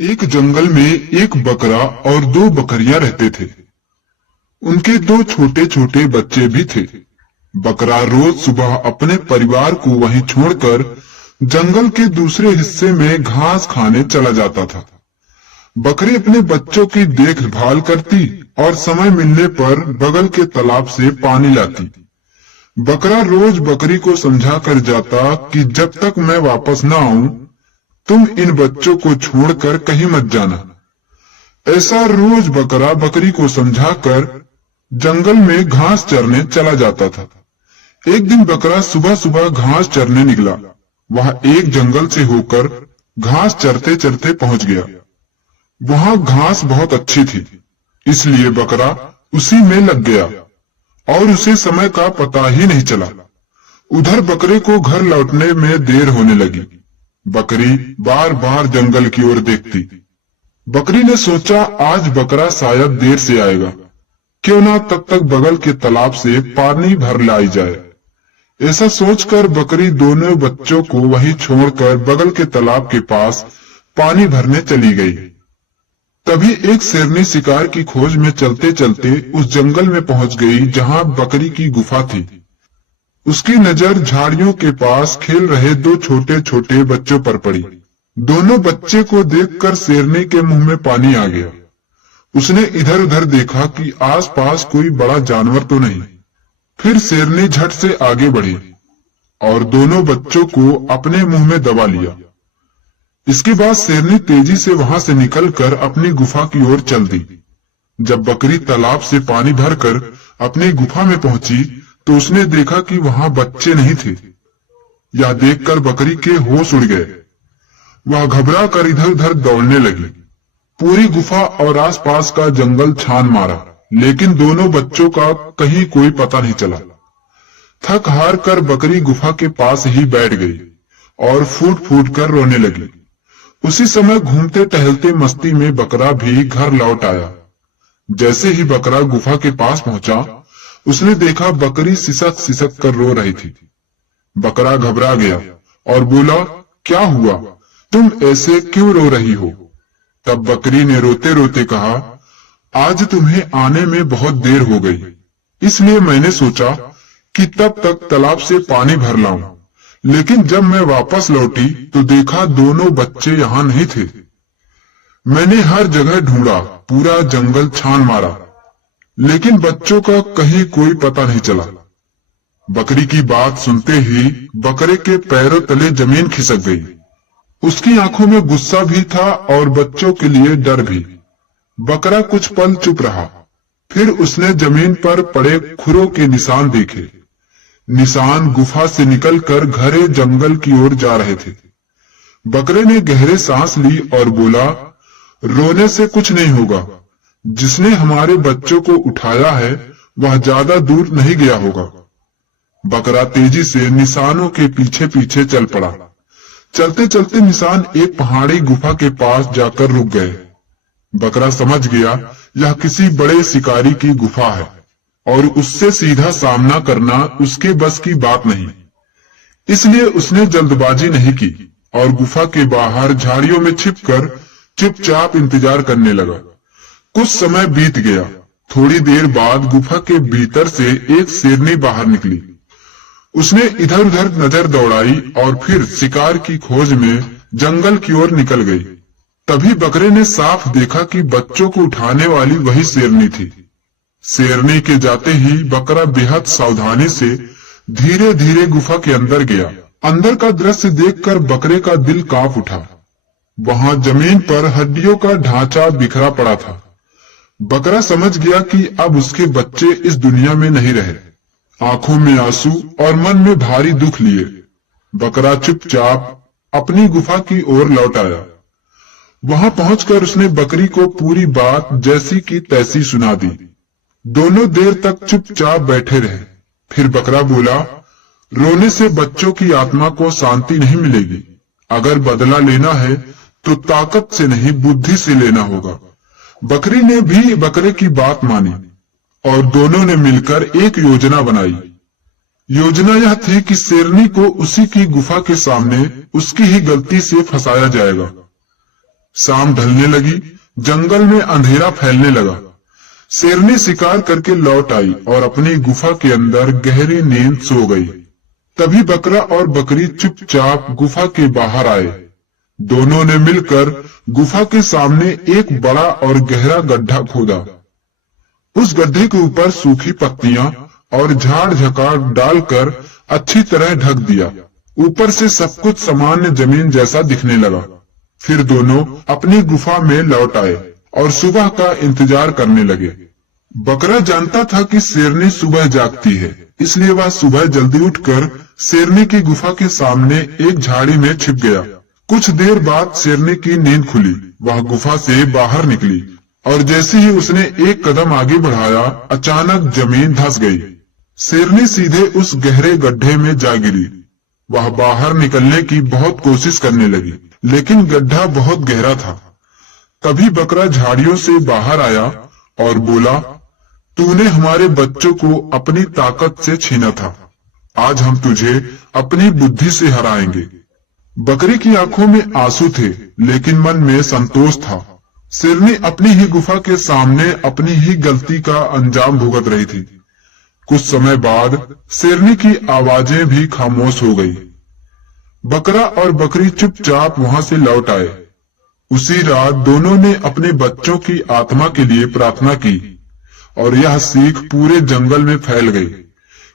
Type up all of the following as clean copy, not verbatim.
एक जंगल में एक बकरा और दो बकरियां रहते थे। उनके दो छोटे छोटे बच्चे भी थे। बकरा रोज सुबह अपने परिवार को वहीं छोड़कर जंगल के दूसरे हिस्से में घास खाने चला जाता था। बकरी अपने बच्चों की देखभाल करती और समय मिलने पर बगल के तालाब से पानी लाती। बकरा रोज बकरी को समझा कर जाता कि जब तक मैं वापस न आऊं तुम इन बच्चों को छोड़कर कहीं मत जाना। ऐसा रोज बकरा बकरी को समझाकर जंगल में घास चरने चला जाता था। एक दिन बकरा सुबह सुबह घास चरने निकला। वह एक जंगल से होकर घास चरते चरते पहुंच गया। वहां घास बहुत अच्छी थी, इसलिए बकरा उसी में लग गया और उसे समय का पता ही नहीं चला। उधर बकरे को घर लौटने में देर होने लगी। बकरी बार बार जंगल की ओर देखती। बकरी ने सोचा आज बकरा शायद देर से आएगा, क्यों ना तब तक बगल के तालाब से पानी भर लाई जाए। ऐसा सोचकर बकरी दोनों बच्चों को वहीं छोड़कर बगल के तालाब के पास पानी भरने चली गई। तभी एक शेरनी शिकार की खोज में चलते चलते उस जंगल में पहुंच गई जहां बकरी की गुफा थी। उसकी नजर झाड़ियों के पास खेल रहे दो छोटे छोटे बच्चों पर पड़ी। दोनों बच्चे को देखकर शेरनी के मुंह में पानी आ गया। उसने इधर उधर देखा कि आसपास कोई बड़ा जानवर तो नहीं। फिर शेरनी झट से आगे बढ़ी और दोनों बच्चों को अपने मुंह में दबा लिया। इसके बाद शेरनी तेजी से वहां से निकलकर अपनी गुफा की ओर चल दी। जब बकरी तालाब से पानी भरकर अपनी गुफा में पहुंची तो उसने देखा कि वहां बच्चे नहीं थे। यह देखकर बकरी के होश उड़ गए। वह घबरा कर इधर उधर दौड़ने लगी। पूरी गुफा और आसपास का जंगल छान मारा, लेकिन दोनों बच्चों का कहीं कोई पता नहीं चला। थक हार कर बकरी गुफा के पास ही बैठ गई और फूट फूट कर रोने लगी। उसी समय घूमते टहलते मस्ती में बकरा भी घर लौट आया। जैसे ही बकरा गुफा के पास पहुंचा, उसने देखा बकरी सिसक सिसक कर रो रही थी। बकरा घबरा गया और बोला, क्या हुआ? तुम ऐसे क्यों रो रही हो? तब बकरी ने रोते रोते कहा, आज तुम्हें आने में बहुत देर हो गई, इसलिए मैंने सोचा कि तब तक तालाब से पानी भर लाऊं। लेकिन जब मैं वापस लौटी तो देखा दोनों बच्चे यहाँ नहीं थे। मैंने हर जगह ढूंढा, पूरा जंगल छान मारा, लेकिन बच्चों का कहीं कोई पता नहीं चला। बकरी की बात सुनते ही बकरे के पैरों तले जमीन खिसक गई। उसकी आंखों में गुस्सा भी था और बच्चों के लिए डर भी। बकरा कुछ पल चुप रहा, फिर उसने जमीन पर पड़े खुरों के निशान देखे। निशान गुफा से निकलकर घरे जंगल की ओर जा रहे थे। बकरे ने गहरे सांस ली और बोला, रोने से कुछ नहीं होगा। जिसने हमारे बच्चों को उठाया है वह ज्यादा दूर नहीं गया होगा। बकरा तेजी से निशानों के पीछे पीछे चल पड़ा। चलते चलते निशान एक पहाड़ी गुफा के पास जाकर रुक गए। बकरा समझ गया यह किसी बड़े शिकारी की गुफा है और उससे सीधा सामना करना उसके बस की बात नहीं। इसलिए उसने जल्दबाजी नहीं की और गुफा के बाहर झाड़ियों में छिपकर चुपचाप इंतजार करने लगा। कुछ समय बीत गया। थोड़ी देर बाद गुफा के भीतर से एक शेरनी बाहर निकली। उसने इधर उधर नजर दौड़ाई और फिर शिकार की खोज में जंगल की ओर निकल गई। तभी बकरे ने साफ देखा कि बच्चों को उठाने वाली वही शेरनी थी। शेरनी के जाते ही बकरा बेहद सावधानी से धीरे धीरे गुफा के अंदर गया। अंदर का दृश्य देखकर बकरे का दिल कांप उठा। वहां जमीन पर हड्डियों का ढांचा बिखरा पड़ा था। बकरा समझ गया कि अब उसके बच्चे इस दुनिया में नहीं रहे। आंखों में आंसू और मन में भारी दुख लिए बकरा चुपचाप अपनी गुफा की ओर लौट आया। वहां पहुंचकर उसने बकरी को पूरी बात जैसी की तैसी सुना दी। दोनों देर तक चुपचाप बैठे रहे। फिर बकरा बोला, रोने से बच्चों की आत्मा को शांति नहीं मिलेगी। अगर बदला लेना है तो ताकत से नहीं बुद्धि से लेना होगा। बकरी ने भी बकरे की बात मानी और दोनों ने मिलकर एक योजना बनाई। योजना यह थी कि शेरनी को उसी की गुफा के सामने उसकी ही गलती से फंसाया जाएगा। शाम ढलने लगी, जंगल में अंधेरा फैलने लगा। शेरनी शिकार करके लौट आई और अपनी गुफा के अंदर गहरी नींद सो गई। तभी बकरा और बकरी चुपचाप गुफा के बाहर आए। दोनों ने मिलकर गुफा के सामने एक बड़ा और गहरा गड्ढा खोदा। उस गड्ढे के ऊपर सूखी पत्तियां और झाड़ झकाड़ डालकर अच्छी तरह ढक दिया। ऊपर से सब कुछ सामान्य जमीन जैसा दिखने लगा। फिर दोनों अपनी गुफा में लौट आए और सुबह का इंतजार करने लगे। बकरा जानता था कि शेरनी सुबह जागती है, इसलिए वह सुबह जल्दी उठकर शेरनी की गुफा के सामने एक झाड़ी में छिप गया। कुछ देर बाद शेरनी की नींद खुली। वह गुफा से बाहर निकली और जैसे ही उसने एक कदम आगे बढ़ाया, अचानक जमीन धंस गई। शेरनी सीधे उस गहरे गड्ढे में जा गिरी। वह बाहर निकलने की बहुत कोशिश करने लगी, लेकिन गड्ढा बहुत गहरा था। तभी बकरा झाड़ियों से बाहर आया और बोला, तूने हमारे बच्चों को अपनी ताकत से छीना था, आज हम तुझे अपनी बुद्धि से हराएंगे। बकरे की आंखों में आंसू थे, लेकिन मन में संतोष था। शेरनी अपनी ही गुफा के सामने अपनी ही गलती का अंजाम भुगत रही थी। कुछ समय बाद शेरनी की आवाजें भी खामोश हो गई। बकरा और बकरी चुपचाप वहां से लौट आए। उसी रात दोनों ने अपने बच्चों की आत्मा के लिए प्रार्थना की और यह सीख पूरे जंगल में फैल गई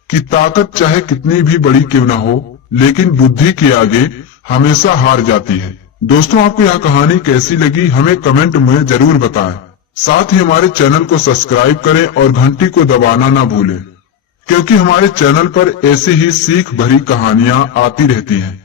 कि ताकत चाहे कितनी भी बड़ी क्यों ना हो, लेकिन बुद्धि के आगे हमेशा हार जाती है। दोस्तों, आपको यह कहानी कैसी लगी हमें कमेंट में जरूर बताएं। साथ ही हमारे चैनल को सब्सक्राइब करें और घंटी को दबाना ना भूलें, क्योंकि हमारे चैनल पर ऐसी ही सीख भरी कहानियां आती रहती हैं।